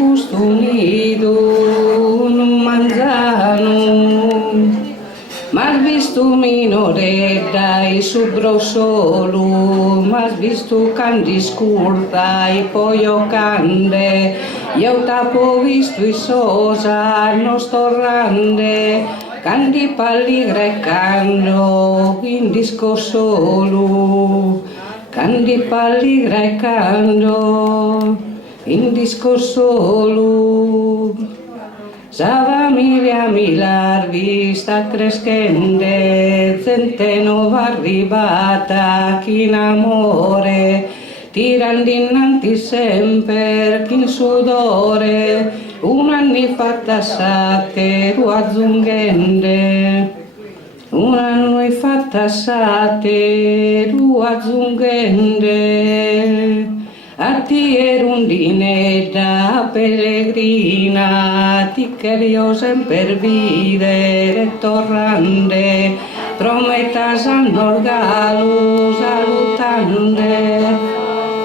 customido non mangiano. M'has visto minore dai su brosolo, m'has visto can discurta e poi io cande, io t'ho visto i sosa, non sto rande, candi palli grecando, in disco solo, candi palli grecando, in disco solo. Sa famiglia Milardi sta crescendo, gente nuova arrivata, chi in amore, tirando innanti sempre, chi in sudore, un anno fatta sate, rua zunghende, un anno fatta sate, rua zunghende. A ti rondine da pellegrina, ti querio sempre videre torrande, promettasano il galo salutande,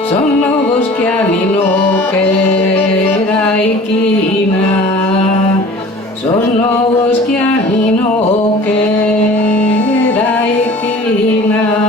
sono boschianino che erai china, sono boschianino che erai china.